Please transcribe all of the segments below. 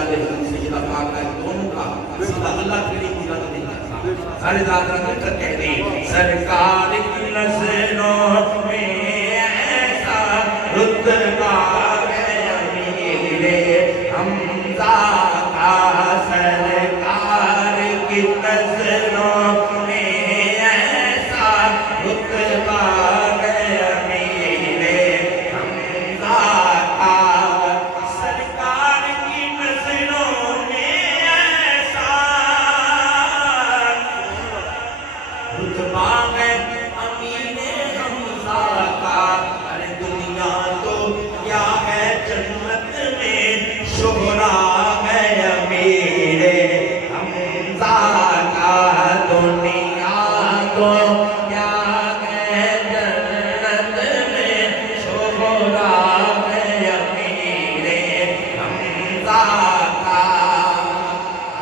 مولا نے سیدہ پاک کا دونوں کا سیدہ اللہ کے لیے پورا نہیں کرتا سارے ذات رکھ کر کہتے سرکار کی نظروں میں ایسا رتبہ ہے امیر حمزہ کا سرکار کی نظروں میں ایسا رتبہ ہے امیر حمزہ کا سرکار کی نظروں میں ایسا رتبہ ہے امیر حمزہ کا ارے دنیا تو کیا ہے جنت میں شہرا ہے امیر حمزہ کا دنیا تو کیا ہے جنت میں شہرا ہے امیر حمزہ کا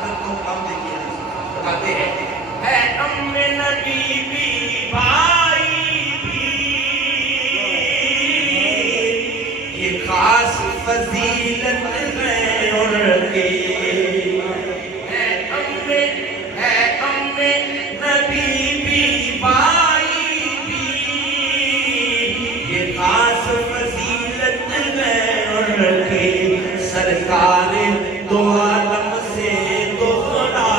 تو کم دیکھیے بتاتے ہیں ام نبی بھی بھائی بھی یہ خاص فضیلت ہے ان کی ام نبی بھی بھائی بھی یہ خاص فضیلت ہے ان کی سرکار دو عالم سے دوہرا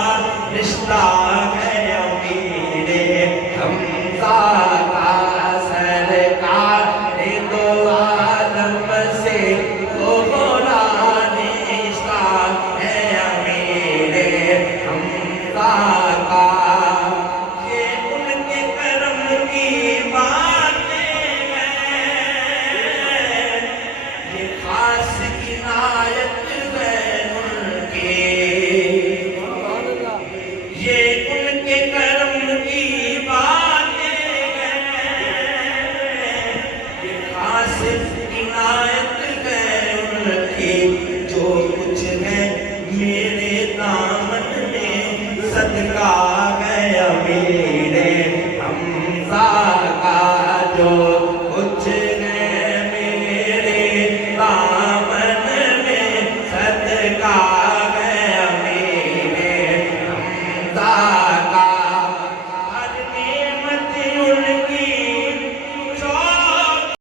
رشتہ ہے امیر حمزہ کا سرکار دو عالم سے دوہرا رشتہ ہے امیر حمزہ کا یہ ان کے کرم کی باتیں ہیں یہ خاص عنایت ہے ان کی یہ ان کے کرم کی باتیں ہیں یہ خاص عنایت ہے ان کی جو کچھ ہے میرے دامن میں صدقہ